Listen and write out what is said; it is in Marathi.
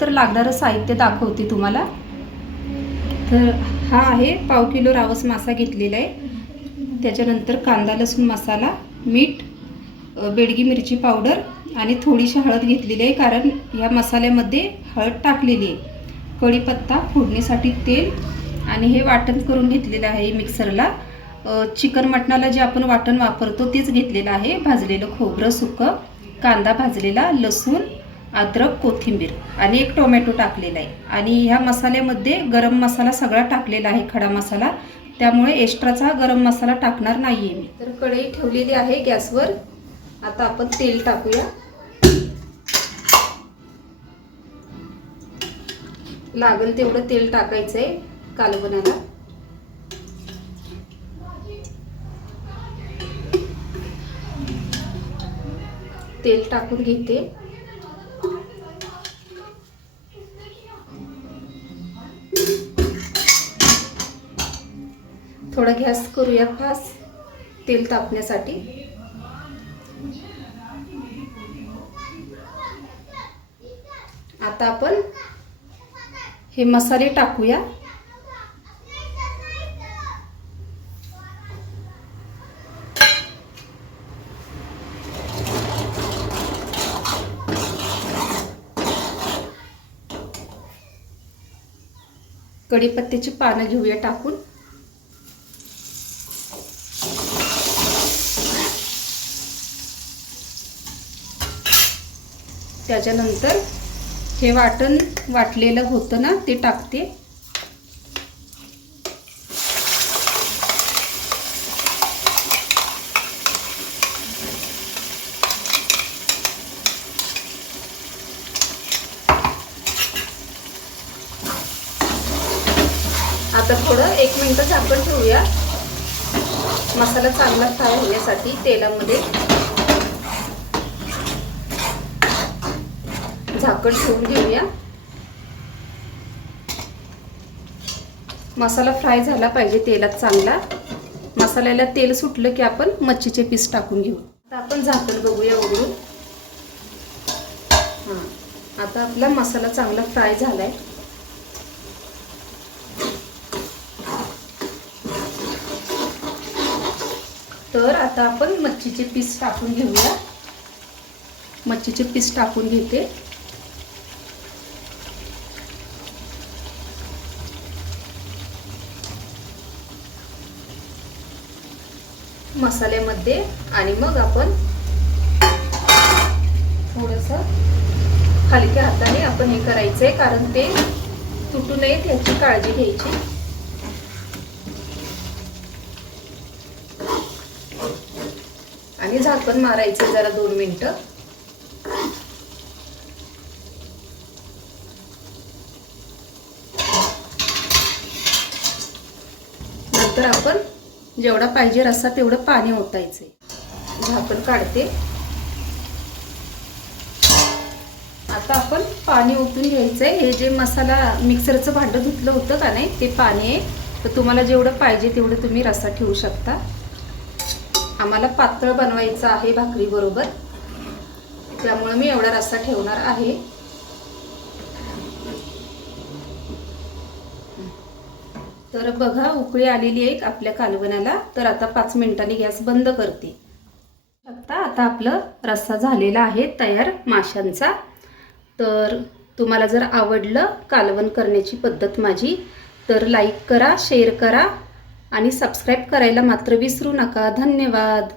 तर लागणारं साहित्य दाखवते तुम्हाला। तर हा आहे पाव किलो रावस मासा घेतलेला आहे। त्याच्यानंतर कांदा लसूण मसाला, मीठ, बेडगी मिरची पावडर आणि थोडीशी हळद घेतलेली आहे, कारण या मसाल्यामध्ये हळद टाकलेली आहे। कढीपत्ता, फोडणीसाठी तेल आणि हे वाटण करून घेतलेलं आहे मिक्सरला। चिकन मटणाला जे आपण वाटण वापरतो तेच घेतलेलं आहे। भाजलेलं खोबरं सुकं, कांदा भाजलेला, लसूण, अद्रक, कोथिंबीर आणि एक टोमॅटो टाकलेला आहे। आणि ह्या मसाल्यामध्ये गरम मसाला सगळा टाकलेला आहे, खडा मसाला, त्यामुळे एक्स्ट्राचा गरम मसाला टाकणार नाहीये मी। तर कढई ठेवलेली आहे गॅसवर। आता आपण तेल टाकूया। लागेल तेवढं तेल टाकायचंय कालवणाला। तेल टाकून घेते। थोडा गॅस करूया फास्ट तेल तापण्यासाठी। आता आपण हे मसाले टाकूया। कढीपत्त्याची पानं घेऊया टाकून। त्याच्यानंतर हे वाटण वाटलेलं होतं ना ते टाकते। आता थोडं 1 मिनिट झाकण ठेवूया, मसाला चांगला फ्राय होण्यासाठी तेलामध्ये। झाकण ठेवून घेऊया। मसाला फ्राय झाला पाहिजे तेलात चांगला। मसाल्याला तेल सुटलं की आपण मच्छीचे पीस टाकून घेऊ। आता आपण झाकण बघूया उघडून। आता आपला मसाला चांगला फ्राय झालाय। तर आता आपण मच्छीचे पीस टाकून घेऊया। मच्छीचे पीस टाकून घेते। मसाल्यामध्ये आणि मग आपण थोडंसं हलक्या हाताने आपण हे करायचंय, कारण ते तुटू नयेत याची काळजी घ्यायची। आणि झाकण मारायचं जरा 2 मिनिटं। नंतर आपण जेवढा पाहिजे रस्सा तेवढं पाणी ओतायचंय। झाकण काढते। आता आपण पाणी ओतून घ्यायचंय। हे जे मसाला मिक्सरचं भांडं धुतलं होतं का नाही ते पाणी आहे। तर तुम्हाला जेवढं पाहिजे तेवढं तुम्ही रस्सा ठेवू शकता। आम्हाला पातळ बनवायचं आहे भाकरी बरोबर, त्यामुळे मी एवढा रस्सा ठेवणार आहे। तर बघा उकळी आलेली आहे आपल्या कालवणाला। तर आता 5 मिनिटांनी गॅस बंद करते। आता आपलं रस्सा झालेला आहे तयार माशांचा। तर तुम्हाला जर आवडलं कालवण करण्याची पद्धत माझी तर लाईक करा, शेअर करा आणि सबस्क्राईब करायला मात्र विसरू नका। धन्यवाद।